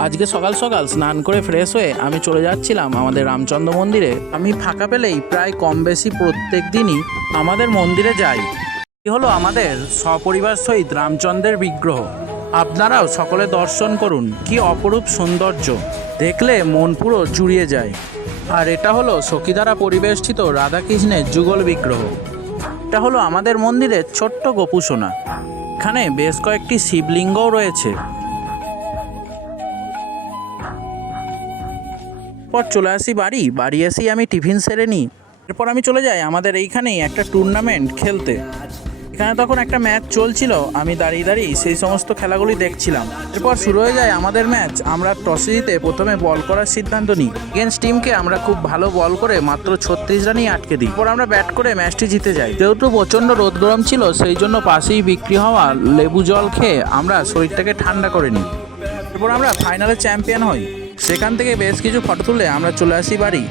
আজকে সকাল সকাল স্নান করে ফ্রেশ হয়ে আমি চলে যাচ্ছিলাম আমাদের রামচন্দ্র মন্দিরে। আমি ফাঁকা পেলেই প্রায় কম বেশি প্রত্যেক দিনই আমাদের মন্দিরে যাই। এই হলো আমাদের সপরিবার সহিত রামচন্দ্রের বিগ্রহ। আপনারাও সকলে দর্শন করুন, কি অপরূপ সৌন্দর্য, দেখলে মন পুরো জুড়িয়ে যায়। আর এটা হলো সখী দ্বারা পরিবেষ্টিত রাধাকৃষ্ণের যুগল বিগ্রহ। এটা হলো আমাদের মন্দিরের ছোট্ট গোপুসোনা। এখানে বেশ কয়েকটি শিবলিঙ্গও রয়েছে। পর চলে আসি বাড়ি এসেই আমি টিফিন সেরে নিই। এরপর আমি চলে যাই আমাদের এইখানেই একটা টুর্নামেন্ট খেলতে। এখানে তখন একটা ম্যাচ চলছিল, আমি দাঁড়িয়ে দাঁড়িয়ে সেই সমস্ত খেলাগুলি দেখছিলাম। এরপর শুরু হয়ে যায় আমাদের ম্যাচ। আমরা টসে জিতে প্রথমে বল করার সিদ্ধান্ত নিই। এগেন্স্ট টিমকে আমরা খুব ভালো বল করে মাত্র 36 রানেই আটকে দিই। এরপর আমরা ব্যাট করে ম্যাচটি জিতে যাই। যেহেতু প্রচণ্ড রোদ গরম ছিল, সেই জন্য পাশেই বিক্রি হওয়া লেবু জল খেয়ে আমরা শরীরটাকে ঠান্ডা করে নিই। এরপর আমরা ফাইনালে চ্যাম্পিয়ন হই। সেখান থেকে বেশ কিছু ফটো তুলে আমরা চলে আসি বাড়ি।